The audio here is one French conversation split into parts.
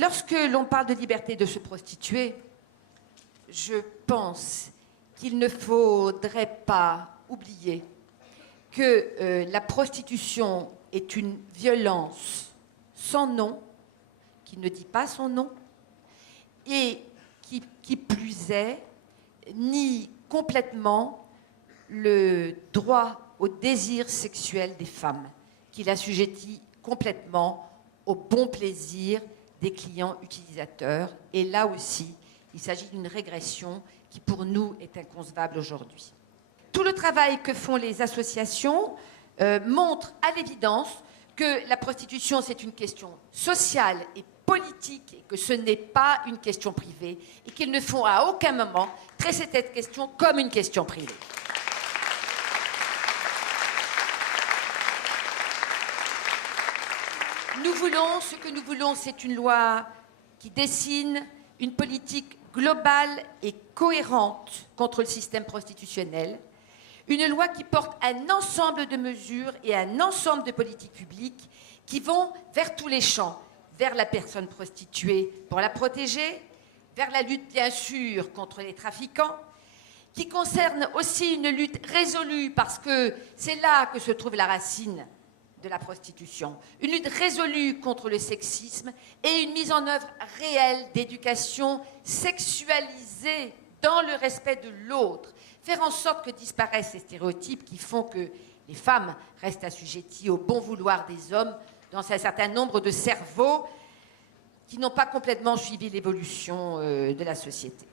Lorsque l'on parle de liberté de se prostituer, je pense qu'il ne faudrait pas oublier que la prostitution est une violence sans nom, qui ne dit pas son nom, et qui plus est, nie complètement le droit au désir sexuel des femmes, qui l'assujettit complètement au bon plaisir des clients utilisateurs. Et là aussi, il s'agit d'une régression qui, pour nous, est inconcevable aujourd'hui. Tout le travail que font les associations montre à l'évidence que la prostitution, c'est une question sociale et politique, et que ce n'est pas une question privée, et qu'ils ne font à aucun moment traiter cette question comme une question privée. Ce que nous voulons, c'est une loi qui dessine une politique globale et cohérente contre le système prostitutionnel, une loi qui porte un ensemble de mesures et un ensemble de politiques publiques qui vont vers tous les champs, vers la personne prostituée pour la protéger, vers la lutte bien sûr contre les trafiquants, qui concerne aussi une lutte résolue parce que c'est là que se trouve la racine de la prostitution, une lutte résolue contre le sexisme et une mise en œuvre réelle d'éducation sexualisée dans le respect de l'autre, faire en sorte que disparaissent ces stéréotypes qui font que les femmes restent assujetties au bon vouloir des hommes dans un certain nombre de cerveaux qui n'ont pas complètement suivi l'évolution de la société.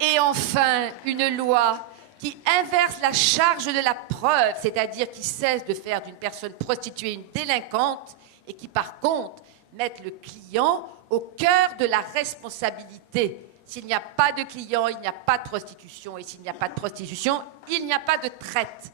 Et enfin, une loi qui inverse la charge de la preuve, c'est-à-dire qui cesse de faire d'une personne prostituée une délinquante et qui, par contre, mette le client au cœur de la responsabilité. S'il n'y a pas de client, il n'y a pas de prostitution, et s'il n'y a pas de prostitution, il n'y a pas de traite.